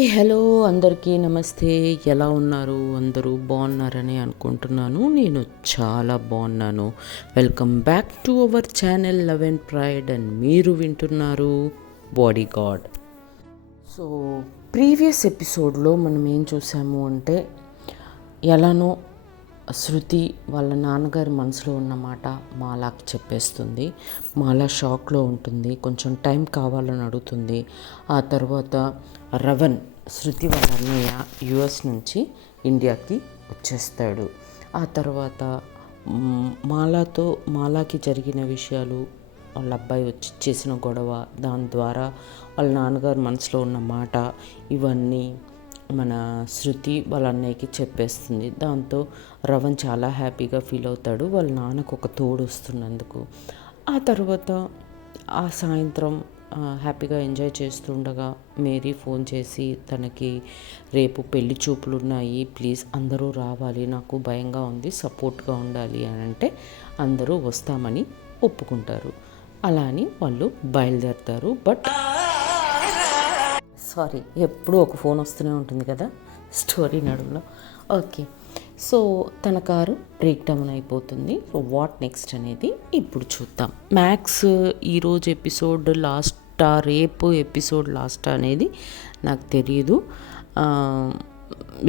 Hi hello అందరికీ నమస్తే. ఎలా ఉన్నారు? అందరూ బాగున్నారని అనుకుంటున్నాను. నేను చాలా బాగున్నాను. Welcome back to our channel love and pride and మీరు వింటున్నారు బాడీ గార్డ్. సో ప్రీవియస్ ఎపిసోడ్లో మనం ఏం చూసాము అంటే ఎలానో శృతి వాళ్ళ నాన్నగారి మనసులో ఉన్నమాట మాలాకి చెప్పేస్తుంది. మాలా షాక్లో ఉంటుంది, కొంచెం టైం కావాలని అడుగుతుంది. ఆ తర్వాత రవణ్ శృతి వాళ్ళ అన్నయ్య యుఎస్ నుంచి ఇండియాకి వచ్చేస్తాడు. ఆ తర్వాత మాలాకి జరిగిన విషయాలు, వాళ్ళ అబ్బాయి వచ్చి చేసిన గొడవ, దాని ద్వారా వాళ్ళ నాన్నగారు మనసులో ఉన్న మాట, ఇవన్నీ మన శృతి వాళ్ళ అన్నయ్యకి చెప్పేస్తుంది. దాంతో రవణ్ చాలా హ్యాపీగా ఫీల్ అవుతాడు, వాళ్ళ నాన్నకు ఒక తోడు వస్తున్నందుకు. ఆ తర్వాత ఆ సాయంత్రం హ్యాపీగా ఎంజాయ్ చేస్తుండగా మేరీ ఫోన్ చేసి తనకి రేపు పెళ్లి చూపులు ఉన్నాయి, ప్లీజ్ అందరూ రావాలి, నాకు భయంగా ఉంది, సపోర్ట్గా ఉండాలి అని అంటే అందరూ వస్తామని ఒప్పుకుంటారు. అలా అని వాళ్ళు బయలుదేరుతారు. బట్ సారీ, ఎప్పుడూ ఒక ఫోన్ వస్తూనే ఉంటుంది కదా స్టోరీ నడుములో. ఓకే, సో తన కారు బ్రేక్ డౌన్ అయిపోతుంది. సో వాట్ నెక్స్ట్ అనేది ఇప్పుడు చూద్దాం. మ్యాక్స్ ఈరోజు ఎపిసోడ్ లాస్టా, రేపు ఎపిసోడ్ లాస్టా అనేది నాకు తెలియదు.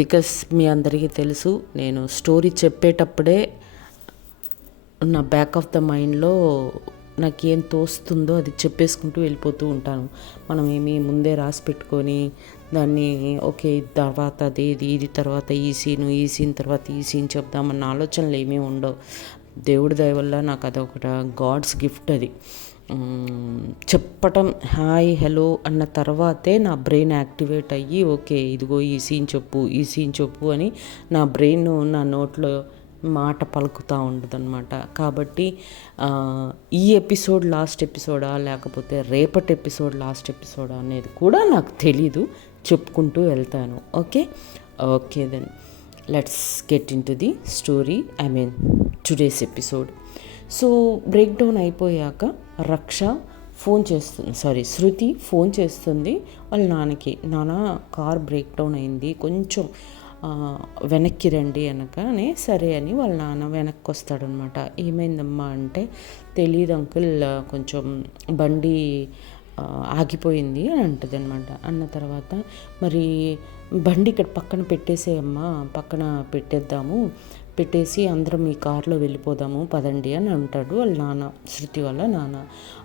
బికాస్ మీ అందరికీ తెలుసు, నేను స్టోరీ చెప్పేటప్పుడే నా బ్యాక్ ఆఫ్ ద మైండ్లో నాకు ఏం తోస్తుందో అది చెప్పేసుకుంటూ వెళ్ళిపోతూ ఉంటాను. మనం ఏమి ముందే రాసి పెట్టుకొని దాన్ని ఓకే తర్వాత అది ఇది తర్వాత ఈ సీన్ తర్వాత ఈ సీన్ చెప్దామన్న ఆలోచనలు ఏమీ ఉండవు. దేవుడి దయ వల్ల నాకు అదొకట గాడ్స్ గిఫ్ట్. అది చెప్పటం హాయ్ హలో అన్న తర్వాతే నా బ్రెయిన్ యాక్టివేట్ అయ్యి ఓకే ఇదిగో ఈ సీన్ చెప్పు అని నా బ్రెయిన్ నా నోట్లో మాట పలుకుతూ ఉండదన్నమాట. కాబట్టి ఈ ఎపిసోడ్ లాస్ట్ ఎపిసోడా లేకపోతే రేపటి ఎపిసోడ్ లాస్ట్ ఎపిసోడా అనేది కూడా నాకు తెలీదు, చెప్పుకుంటూ వెళ్తాను. Okay then let's get into the story, today's episode. So break down అయిపోయాక శృతి ఫోన్ చేస్తుంది వాళ్ళ నాన్నకి. నాన్న కార్ బ్రేక్ డౌన్ అయింది, కొంచెం వెనక్కి రండి అనగానే సరే అని వాళ్ళ నాన్న వెనక్కి వస్తాడనమాట. ఏమైందమ్మా అంటే తెలియదు అంకుల్, కొంచెం బండి ఆగిపోయింది అని అంటుంది అనమాట. అన్న తర్వాత మరి బండి ఇక్కడ పక్కన పెట్టేసేయమ్మా, పక్కన పెట్టేసి అందరం ఈ కారులో వెళ్ళిపోదాము పదండి అని అంటాడు వాళ్ళ నాన్న, శృతి వాళ్ళ నాన్న.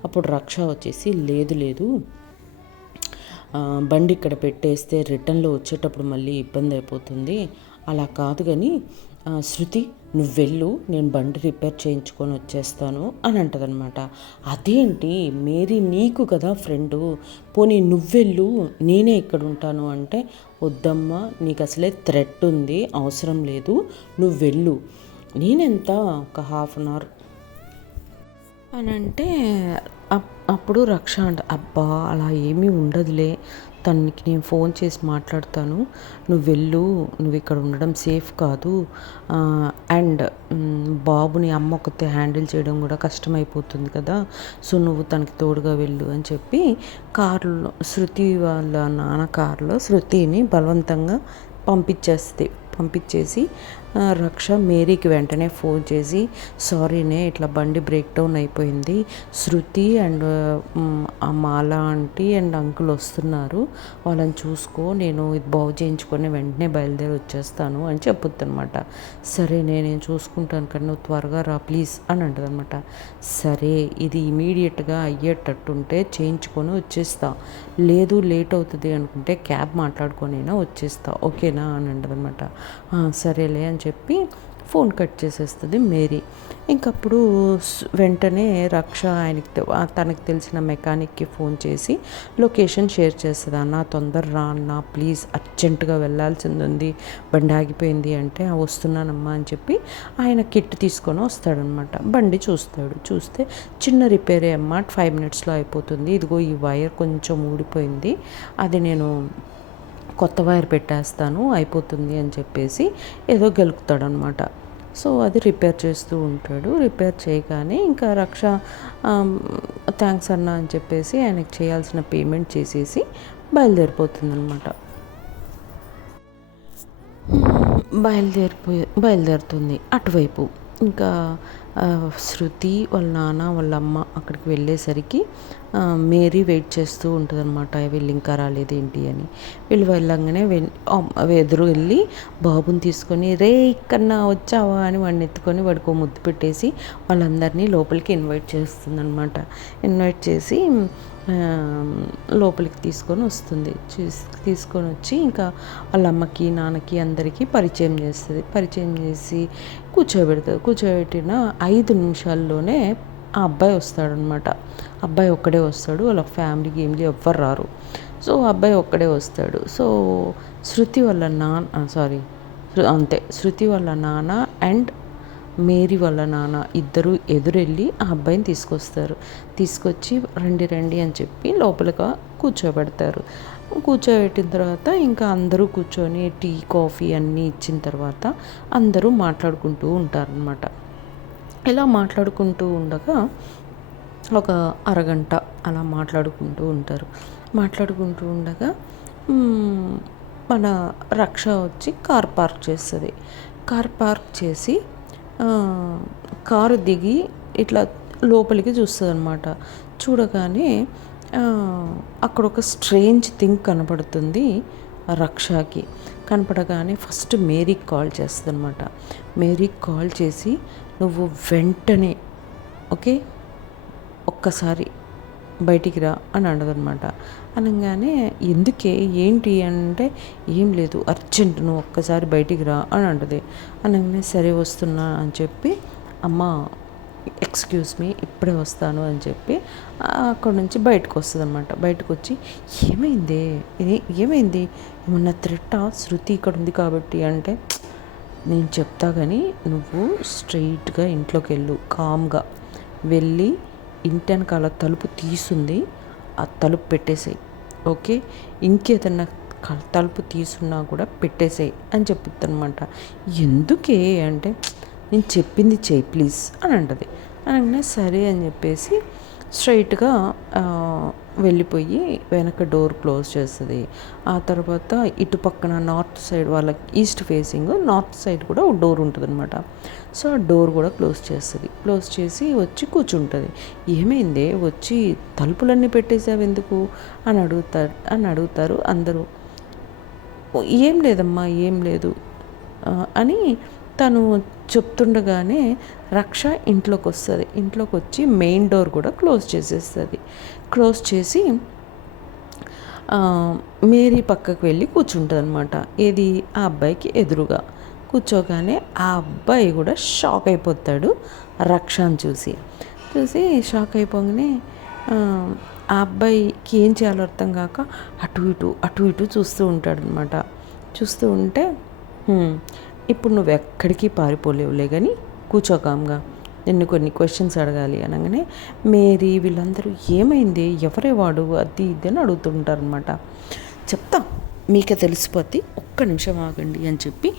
అప్పుడు రక్ష వచ్చేసి లేదు బండి ఇక్కడ పెట్టేస్తే రిటర్న్లో వచ్చేటప్పుడు మళ్ళీ ఇబ్బంది అయిపోతుంది, అలా కాదు కానీ శృతి నువ్వు వెళ్ళు, నేను బండి రిపేర్ చేయించుకొని వచ్చేస్తాను అని అంటదనమాట. అదేంటి మేరీ నీకు కదా ఫ్రెండు, పోనీ నువ్వెళ్ళు నేనే ఇక్కడ ఉంటాను అంటే వద్దమ్మా, నీకు అసలే థ్రెట్ ఉంది, అవసరం లేదు, నువ్వు వెళ్ళు, నేనెంత ఒక హాఫ్ అన్ అవర్ అని అంటే అప్పుడు రక్ష అంట అబ్బా అలా ఏమీ ఉండదులే, తనకి నేను ఫోన్ చేసి మాట్లాడతాను, నువ్వు వెళ్ళు, నువ్వు ఇక్కడ ఉండడం సేఫ్ కాదు, అండ్ బాబుని అమ్మ ఒకతే హ్యాండిల్ చేయడం కూడా కష్టమైపోతుంది కదా, సో నువ్వు తనకి తోడుగా వెళ్ళు అని చెప్పి కారులో శృతి వాళ్ళ నాన్న కారులో శృతిని బలవంతంగా పంపించేసి రక్ష మేరీకి వెంటనే ఫోన్ చేసి సారీనే ఇట్లా బండి బ్రేక్ డౌన్ అయిపోయింది, శృతి అండ్ ఆ మాలా ఆంటీ అండ్ అంకుల్ వస్తున్నారు, వాళ్ళని చూసుకో, నేను ఇది బాగు చేయించుకొని వెంటనే బయలుదేరి వచ్చేస్తాను అని చెప్పుద్ది అనమాట. సరే నేను చూసుకుంటాను కానీ నువ్వు త్వరగా రా ప్లీజ్ అని అంటుంది అనమాట. సరే ఇది ఇమీడియట్గా అయ్యేటట్టుంటే చేయించుకొని వచ్చేస్తా, లేదు లేట్ అవుతుంది అనుకుంటే క్యాబ్ మాట్లాడుకొనైనా వచ్చేస్తా, ఓకేనా అని అంటదనమాట. సరేలే అని చెప్పి ఫోన్ కట్ చేసేస్తుంది మేరీ. ఇంకప్పుడు వెంటనే రక్ష తనకి తెలిసిన మెకానిక్కి ఫోన్ చేసి లొకేషన్ షేర్ చేస్తుంది. అన్న తొందర రా అన్న ప్లీజ్, అర్జెంటుగా వెళ్ళాల్సింది ఉంది, బండి ఆగిపోయింది అంటే వస్తున్నానమ్మా అని చెప్పి ఆయన కిట్ తీసుకొని వస్తాడనమాట. బండి చూస్తే చిన్న రిపేరే అమ్మ, 5 minutesలో అయిపోతుంది, ఇదిగో ఈ వైర్ కొంచెం ఊడిపోయింది, అది నేను కొత్త వైర్ పెట్టేస్తాను అయిపోతుంది అని చెప్పేసి ఏదో గెలుకుతాడనమాట. సో అది రిపేర్ చేస్తూ ఉంటాడు. రిపేర్ చేయగానే ఇంకా రక్ష థ్యాంక్స్ అన్న అని చెప్పేసి ఆయనకి చేయాల్సిన పేమెంట్ చేసేసి బయలుదేరిపోతుంది అనమాట. బయలుదేరుతుంది అటువైపు. ఇంకా శృతి వాళ్ళ నాన్న వాళ్ళ అమ్మ అక్కడికి వెళ్ళేసరికి మేరీ వెయిట్ చేస్తూ ఉంటుందన్నమాట. వీళ్ళు ఇంకా రాలేదేంటి అని. వీళ్ళు వెళ్ళంగానే ఎదురు వెళ్ళి బాబుని తీసుకొని, రే ఇక్కడన్నా వచ్చావా అని వాడిని ఎత్తుకొని వాడికి ముద్దు పెట్టేసి వాళ్ళందరినీ లోపలికి ఇన్వైట్ చేస్తుందన్నమాట. ఇన్వైట్ చేసి లోపలికి తీసుకొని వస్తుంది. తీసుకొని వచ్చి ఇంకా వాళ్ళ అమ్మకి నాన్నకి అందరికీ పరిచయం చేస్తుంది. పరిచయం చేసి కూర్చోబెడుతుంది. కూర్చోబెట్టిన 5 నిమిషాల్లోనే ఆ అబ్బాయి వస్తాడనమాట. అబ్బాయి ఒక్కడే వస్తాడు. వాళ్ళ ఫ్యామిలీకి ఏమి ఎవ్వరు రారు. సో అబ్బాయి ఒక్కడే వస్తాడు. సో శృతి వాళ్ళ నాన్న అండ్ మేరీ వాళ్ళ నాన్న ఇద్దరు ఎదురెళ్ళి ఆ అబ్బాయిని తీసుకొస్తారు. తీసుకొచ్చి రండి అని చెప్పి లోపలిగా కూర్చోబెడతారు. కూర్చోబెట్టిన తర్వాత ఇంకా అందరూ కూర్చొని టీ కాఫీ అన్నీ ఇచ్చిన తర్వాత అందరూ మాట్లాడుకుంటూ ఉంటారనమాట. ఇలా మాట్లాడుకుంటూ ఉండగా ఒక అరగంట అలా మాట్లాడుకుంటూ ఉంటారు. మాట్లాడుకుంటూ ఉండగా మన రక్ష వచ్చి కార్ పార్క్ చేస్తుంది. కార్ పార్క్ చేసి కారు దిగి ఇట్లా లోపలికి చూస్తుంది అనమాట. చూడగానే అక్కడ ఒక స్ట్రేంజ్ థింగ్ కనపడుతుంది రక్షకి. కనపడగానే ఫస్ట్ మేరీకి కాల్ చేస్తుంది అనమాట. మేరీకి కాల్ చేసి నువ్వు వెంటనే ఒక్కసారి బయటికి రా అని అనదనమాట. అనగానే ఎందుకే ఏంటి అంటే ఏం లేదు అర్జెంట్ నువ్వు ఒక్కసారి బయటికి రా అని అంటది. అనగానే సరే వస్తున్నా అని చెప్పి అమ్మ ఎక్స్క్యూజ్ మీ ఇప్పుడే వస్తాను అని చెప్పి అక్కడ నుంచి బయటకు వస్తుంది అనమాట. బయటకు వచ్చి ఏమైంది ఏమన్నా థ్రెట్టా శృతి ఇక్కడ ఉంది కాబట్టి అంటే నేను చెప్తా కానీ నువ్వు స్ట్రైట్గా ఇంట్లోకి వెళ్ళు. కామ్గా వెళ్ళి ఇంటి వెనకాల తలుపు తీసుంది ఆ తలుపు పెట్టేసేయి. ఇంకేదన్నా తలుపు తీసున్నా కూడా పెట్టేసేయి అని చెప్తుంది అనమాట. ఎందుకే అంటే నేను చెప్పింది చెయ్యి ప్లీజ్ అని అంటది. అనగానే సరే అని చెప్పేసి స్ట్రైట్గా వెళ్ళిపోయి వెనక డోర్ క్లోజ్ చేస్తుంది. ఆ తర్వాత ఇటు పక్కన నార్త్ సైడ్ వాళ్ళకి ఈస్ట్ ఫేసింగ్ నార్త్ సైడ్ కూడా ఒక డోర్ ఉంటుంది అనమాట. సో ఆ డోర్ కూడా క్లోజ్ చేస్తుంది. క్లోజ్ చేసి వచ్చి కూర్చుంటుంది. ఏమైంది వచ్చి తలుపులన్నీ పెట్టేసావు ఎందుకు అని అడుగుతారు అందరూ. ఏం లేదమ్మా ఏం లేదు అని తను చెప్తుండగానే రక్ష ఇంట్లోకి వస్తుంది. ఇంట్లోకి వచ్చి మెయిన్ డోర్ కూడా క్లోజ్ చేసేస్తుంది. క్లోజ్ చేసి మేరీ పక్కకు వెళ్ళి కూర్చుంటుంది అనమాట. ఏది ఆ అబ్బాయికి ఎదురుగా కూర్చోగానే ఆ అబ్బాయి కూడా షాక్ అయిపోతాడు రక్షని చూసి షాక్ అయిపోగానే ఆ అబ్బాయికి ఏం చేయాలో అర్థం కాక అటు ఇటు చూస్తూ ఉంటాడనమాట. చూస్తూ ఉంటే ఇప్పుడు నువ్వు ఎక్కడికి పారిపోలేవులే కానీ కూర్చోకామ్గా నిన్ను కొన్ని క్వశ్చన్స్ అడగాలి అనగానే మేరీ వీళ్ళందరూ ఏమైంది ఎవరే వాడు అది ఇది అని అడుగుతుంటారనమాట. చెప్తా మీకే తెలిసిపోతే ఒక్క నిమిషం ఆగండి అని చెప్పి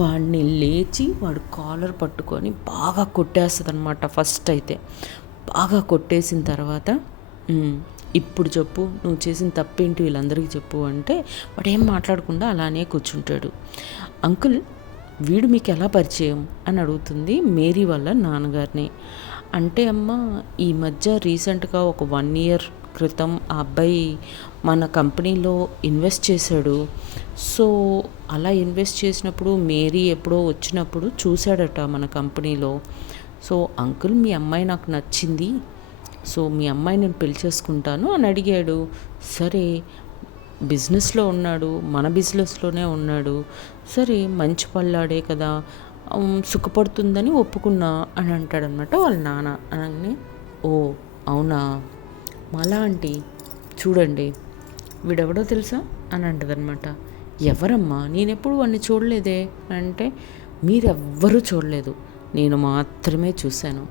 వాడిని లేచి వాడు కాలర్ పట్టుకొని బాగా కొట్టేస్తుంది అనమాట. ఫస్ట్ అయితే బాగా కొట్టేసిన తర్వాత ఇప్పుడు చెప్పు నువ్వు చేసిన తప్పేంటి వీళ్ళందరికీ చెప్పు అంటే వాడు ఏం మాట్లాడకుండా అలానే కూర్చుంటాడు. అంకుల్ వీడు మీకు ఎలా పరిచయం అని అడుగుతుంది మేరీ వాళ్ళ నాన్నగారిని. అంటే అమ్మ ఈ మధ్య రీసెంట్గా ఒక 1 year క్రితం ఆ అబ్బాయి మన కంపెనీలో ఇన్వెస్ట్ చేశాడు. సో అలా ఇన్వెస్ట్ చేసినప్పుడు మేరీ ఎప్పుడో వచ్చినప్పుడు చూశాడట మన కంపెనీలో. సో అంకుల్ మీ అమ్మాయి నాకు నచ్చింది, సో మీ అమ్మాయి నేను పెళ్లి చేసుకుంటాను అని అడిగాడు. సరే బిజినెస్లో ఉన్నాడు, మన బిజినెస్లోనే ఉన్నాడు, సరే మంచి పళ్ళాడే కదా సుఖపడుతుందని ఒప్పుకున్నా అని అంటాడనమాట వాళ్ళ నాన్న. అనగానే ఓ అవునా మాలా ఆంటీ చూడండి వీడెవడో తెలుసా అని అంటదనమాట. ఎవరమ్మా నేనెప్పుడు వాడిని చూడలేదే అంటే మీరెవ్వరూ చూడలేదు, నేను మాత్రమే చూశాను,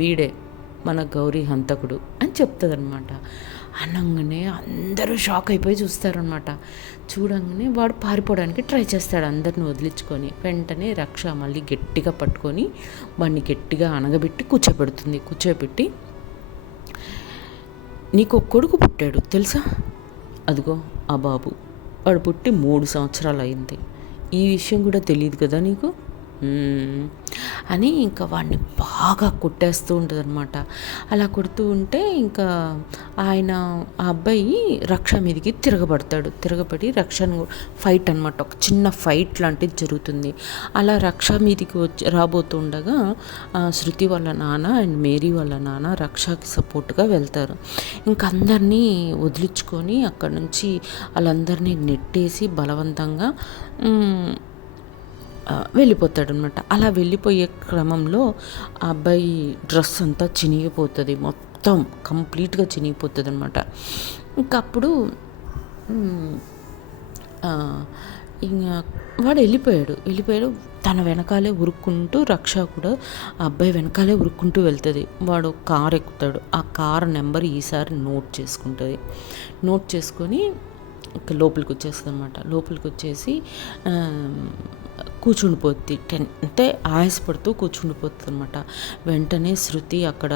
వీడే మన గౌరీ హంతకుడు అని చెప్తుందనమాట. అనగానే అందరూ షాక్ అయిపోయి చూస్తారనమాట. చూడంగానే వాడు పారిపోవడానికి ట్రై చేస్తాడు అందరిని వదిలించుకొని. వెంటనే రక్ష మళ్ళీ గట్టిగా పట్టుకొని వాడిని గట్టిగా అనగబెట్టి కూర్చోబెట్టి నీకు ఒక కొడుకు పుట్టాడు తెలుసా, అదిగో ఆ బాబు వాడు పుట్టి 3 సంవత్సరాలు అయింది, ఈ విషయం కూడా తెలియదు కదా నీకు అని ఇంకా వాడిని బాగా కొట్టేస్తూ ఉంటుంది అనమాట. అలా కొడుతూ ఉంటే ఇంకా ఆయన ఆ అబ్బాయి రక్ష మీదకి తిరగబడి రక్షను ఫైట్ అనమాట, ఒక చిన్న ఫైట్ లాంటిది జరుగుతుంది. అలా రక్ష మీదకి రాబోతుండగా శృతి వాళ్ళ నాన్న అండ్ మేరీ వాళ్ళ నాన్న రక్షకి సపోర్ట్గా వెళ్తారు. ఇంక అందరినీ వదిలించుకొని అక్కడ నుంచి వాళ్ళందరినీ నెట్టేసి బలవంతంగా వెళ్ళిపోతాడనమాట. అలా వెళ్ళిపోయే క్రమంలో ఆ అబ్బాయి డ్రెస్ అంతా చినిగిపోతుంది, మొత్తం కంప్లీట్గా చినిగిపోతుంది అనమాట. ఇంకప్పుడు ఇంకా వాడు వెళ్ళిపోయాడు. తన వెనకాలే ఉరుక్కుంటూ రక్ష కూడా ఆ అబ్బాయి వెనకాలే ఉరుక్కుంటూ వెళ్తుంది. వాడు కారు ఎక్కుతాడు. ఆ కారు నెంబర్ ఈసారి నోట్ చేసుకొని లోపలికి వచ్చేస్తుంది అనమాట. లోపలికి వచ్చేసి కూర్చుండిపోద్ది. అంటే ఆయాసపడుతూ కూర్చుండిపోతుంది అనమాట. వెంటనే శృతి అక్కడ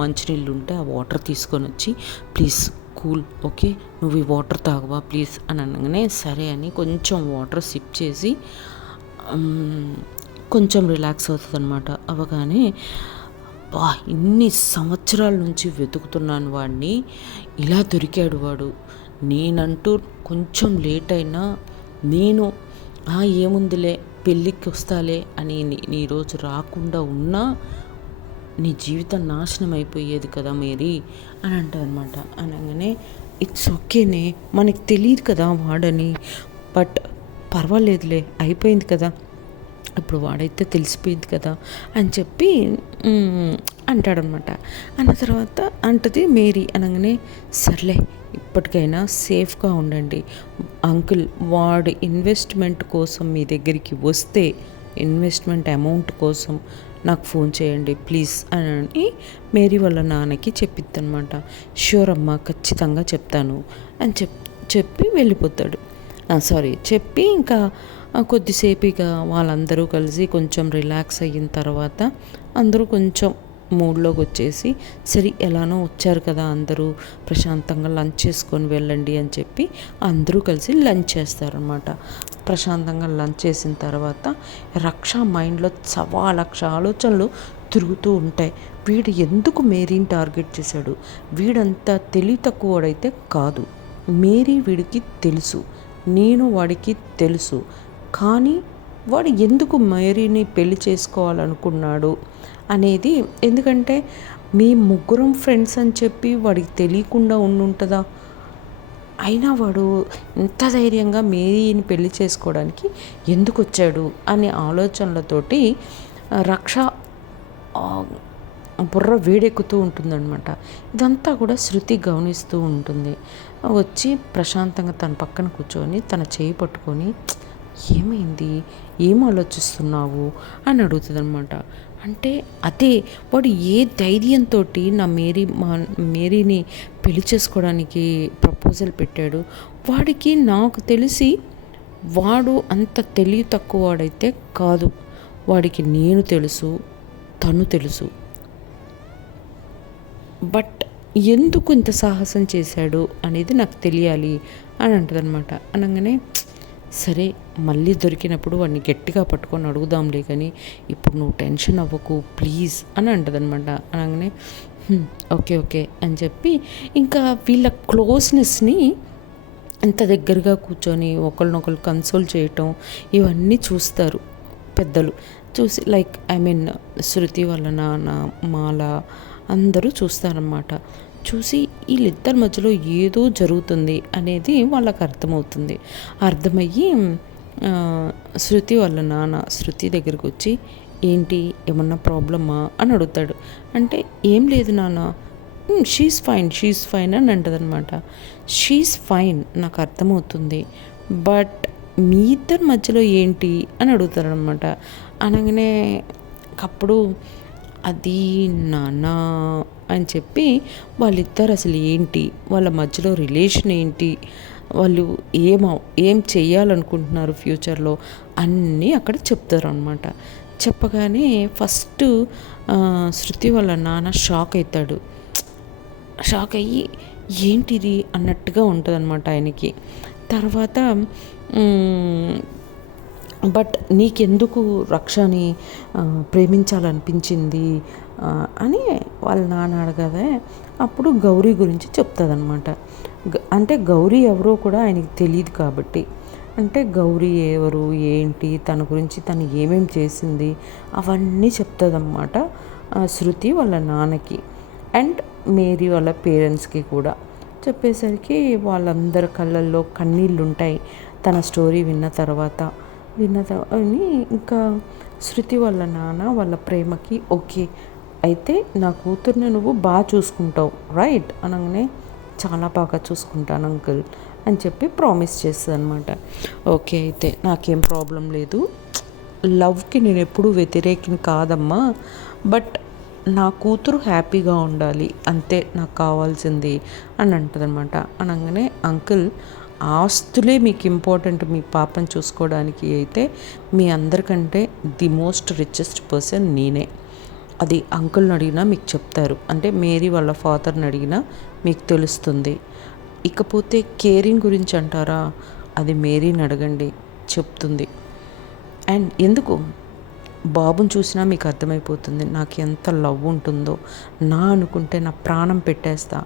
మంచినీళ్ళు ఉంటే ఆ వాటర్ తీసుకొని వచ్చి, ప్లీజ్ కూల్, ఓకే, నువ్వు ఈ వాటర్ తాగవా ప్లీజ్ అని అనగానే సరే అని కొంచెం వాటర్ సిప్ చేసి కొంచెం రిలాక్స్ అవుతుంది అనమాట. అవగానే ఇన్ని సంవత్సరాల నుంచి వెతుకుతున్నాను వాడిని, ఇలా దొరికాడు వాడు. నేనంటూ కొంచెం లేట్ అయినా నేను ఏముందిలే పెళ్ళికి వస్తాలే అని నీ రోజు రాకుండా ఉన్నా నీ జీవితం నాశనం అయిపోయేది కదా మేరీ అని అంటారనమాట. అనగానే ఇట్స్ ఓకేనే, మనకి తెలియదు కదా వాడని, బట్ పర్వాలేదులే, అయిపోయింది కదా, ఇప్పుడు వాడైతే తెలిసిపోయింది కదా అని చెప్పి అంటాడనమాట. అన్న తర్వాత అంటది మేరీ. అనగానే సర్లే, ఇప్పటికైనా సేఫ్గా ఉండండి అంకుల్, వాడి ఇన్వెస్ట్మెంట్ కోసం మీ దగ్గరికి వస్తే ఇన్వెస్ట్మెంట్ అమౌంట్ కోసం నాకు ఫోన్ చేయండి ప్లీజ్ అని మేరీ వాళ్ళ నాన్నకి చెప్పిద్దనమాట. ష్యూర్ అమ్మా, ఖచ్చితంగా చెప్తాను అని చెప్పి వెళ్ళిపోతాడు. చెప్పి ఇంకా కొద్దిసేపు ఇక వాళ్ళందరూ కలిసి కొంచెం రిలాక్స్ అయిన తర్వాత అందరూ కొంచెం మూడ్లోకి వచ్చేసి, సరే ఎలానో వచ్చారు కదా అందరూ, ప్రశాంతంగా లంచ్ చేసుకొని వెళ్ళండి అని చెప్పి అందరూ కలిసి లంచ్ చేస్తారనమాట. ప్రశాంతంగా లంచ్ చేసిన తర్వాత రక్ష మైండ్లో 1,000,000 ఆలోచనలు తిరుగుతూ ఉంటాయి. వీడు ఎందుకు మేరీని టార్గెట్ చేశాడు? వీడంతా తెలివి తక్కువడైతే కాదు, మేరీ వీడికి తెలుసు, నేను వాడికి తెలుసు, కానీ వాడు ఎందుకు మేరీని పెళ్లి చేసుకోవాలనుకున్నాడు అనేది. ఎందుకంటే మీ ముగ్గురం ఫ్రెండ్స్ అని చెప్పి వాడికి తెలియకుండా ఉండుంటుందా? అయినా వాడు ఇంత ధైర్యంగా మేరీని పెళ్లి చేసుకోవడానికి ఎందుకు వచ్చాడు అనే ఆలోచనలతోటి రక్ష బుర్ర వేడెక్కుతూ ఉంటుందన్నమాట. ఇదంతా కూడా శృతి గమనిస్తూ ఉంటుంది. వచ్చి ప్రశాంతంగా తన పక్కన కూర్చొని తన చేయి పట్టుకొని, ఏమైంది, ఏం ఆలోచిస్తున్నావు అని అడుగుతుంది అనమాట. అంటే అదే వాడు ఏ ధైర్యంతో నా మేరీని పెళ్లి చేసుకోవడానికి ప్రపోజల్ పెట్టాడు. వాడికి నాకు తెలిసి వాడు అంత తెలివి తక్కువ వాడైతే కాదు. వాడికి నేను తెలుసు, తను తెలుసు, బట్ ఎందుకు ఇంత సాహసం చేశాడు అనేది నాకు తెలియాలి అని అంటదనమాట. అనగానే సరే, మళ్ళీ దొరికినప్పుడు వాడిని గట్టిగా పట్టుకొని అడుగుదాంలే, కానీ ఇప్పుడు నువ్వు టెన్షన్ అవ్వకు ప్లీజ్ అని అంటదనమాట. అనగానే ఓకే అని చెప్పి ఇంకా వీళ్ళ క్లోజ్నెస్ని ఎంత దగ్గరగా కూర్చొని ఒకరినొకరు కన్సోల్ చేయటం ఇవన్నీ చూస్తారు పెద్దలు. చూసి శృతి వాళ్ళ నాన్న, మాల అందరూ చూస్తారన్నమాట. చూసి వీళ్ళిద్దరి మధ్యలో ఏదో జరుగుతుంది అనేది వాళ్ళకి అర్థమవుతుంది. అర్థమయ్యి శృతి వాళ్ళ నాన్న శృతి దగ్గరికి వచ్చి, ఏంటి, ఏమన్నా ప్రాబ్లమా అని అడుగుతాడు. అంటే ఏం లేదు నాన్న, షీఈస్ ఫైన్ అని అంటదనమాట. షీఈస్ ఫైన్ నాకు అర్థమవుతుంది, బట్ మీ ఇద్దరి మధ్యలో ఏంటి అని అడుగుతారనమాట. అనగానే అప్పుడు అది నాన్న అని చెప్పి వాళ్ళిద్దరు అసలు ఏంటి, వాళ్ళ మధ్యలో రిలేషన్ ఏంటి, వాళ్ళు ఏం చెయ్యాలనుకుంటున్నారు ఫ్యూచర్లో అన్నీ అక్కడ చెప్తారు అనమాట. చెప్పగానే ఫస్ట్ శృతి వాళ్ళ నాన్న షాక్ అవుతాడు. షాక్ అయ్యి ఏంటిది అన్నట్టుగా ఉంటుంది అనమాట ఆయనకి. తర్వాత బట్ నీకెందుకు రక్షని ప్రేమించాలనిపించింది అని వాళ్ళ నాన్న అడగదే అప్పుడు గౌరీ గురించి చెప్తుందనమాట. అంటే గౌరీ ఎవరో కూడా ఆయనకి తెలియదు కాబట్టి, అంటే గౌరీ ఎవరు ఏంటి తన గురించి తను ఏమేమి చేసింది అవన్నీ చెప్తుందన్నమాట శృతి వాళ్ళ నాన్నకి అండ్ మేరీ వాళ్ళ పేరెంట్స్కి కూడా. చెప్పేసరికి వాళ్ళందరి కళ్ళల్లో కన్నీళ్ళు ఉంటాయి తన స్టోరీ విన్న తర్వాత. ఇంకా శృతి వాళ్ళ నాన్న వాళ్ళ ప్రేమకి ఓకే అయితే నా కూతుర్ని నువ్వు బాగా చూసుకుంటావు రైట్ అనగానే, చాలా బాగా చూసుకుంటాను అంకుల్ అని చెప్పి ప్రామిస్ చేస్తుంది అనమాట. ఓకే అయితే నాకేం ప్రాబ్లం లేదు, లవ్కి నేను ఎప్పుడూ వ్యతిరేకిని కాదమ్మా, బట్ నా కూతురు హ్యాపీగా ఉండాలి అంతే నాకు కావాల్సింది అని అంటుందన్నమాట. అనగానే అంకుల్ ఆస్తులే మీకు ఇంపార్టెంట్ మీ పాపను చూసుకోవడానికి అయితే మీ అందరికంటే ది మోస్ట్ రిచెస్ట్ పర్సన్ నేనే, అది అంకుల్ని అడిగినా మీకు చెప్తారు, అంటే మేరీ వాళ్ళ ఫాదర్ని అడిగినా మీకు తెలుస్తుంది. ఇకపోతే కేరింగ్ గురించి అంటారా, అది మేరీని అడగండి చెప్తుంది. అండ్ ఎందుకు బాబుని చూసినా మీకు అర్థమైపోతుంది నాకు ఎంత లవ్ ఉంటుందో, నా అనుకుంటే నా ప్రాణం పెట్టేస్తా,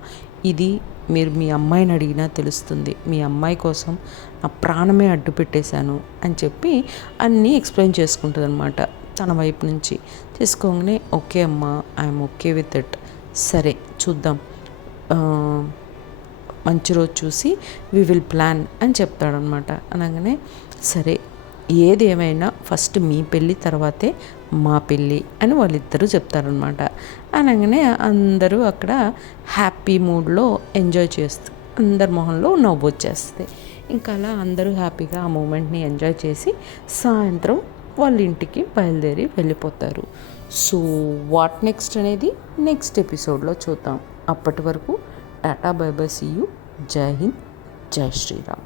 ఇది మీరు మీ అమ్మాయిని అడిగినా తెలుస్తుంది, మీ అమ్మాయి కోసం నా ప్రాణమే అడ్డు పెట్టేశాను అని చెప్పి అన్నీ ఎక్స్ప్లెయిన్ చేసుకుంటుంది అనమాట తన వైపు నుంచి. చేసుకోగానే ఓకే అమ్మా ఐఎమ్ ఓకే విత్ ఇట్, సరే చూద్దాం మంచి రోజు చూసి వి విల్ ప్లాన్ అని చెప్తాడనమాట. అనగానే సరే ఏది ఏమైనా ఫస్ట్ మీ పెళ్ళి తర్వాతే మా పెళ్ళి అని వాళ్ళిద్దరూ చెప్తారనమాట. అనగానే అందరూ అక్కడ హ్యాపీ మూడ్లో ఎంజాయ్ చేస్తూ అందరి మొహంలో నవ్వు వచ్చేస్తుంది. ఇంకా అలా అందరూ హ్యాపీగా ఆ మూమెంట్ని ఎంజాయ్ చేసి సాయంత్రం వాళ్ళ ఇంటికి బయలుదేరి వెళ్ళిపోతారు. సో వాట్ నెక్స్ట్ అనేది నెక్స్ట్ ఎపిసోడ్లో చూద్దాం. అప్పటి వరకు tata bye bye, see you, జై హింద్, జై శ్రీరామ్.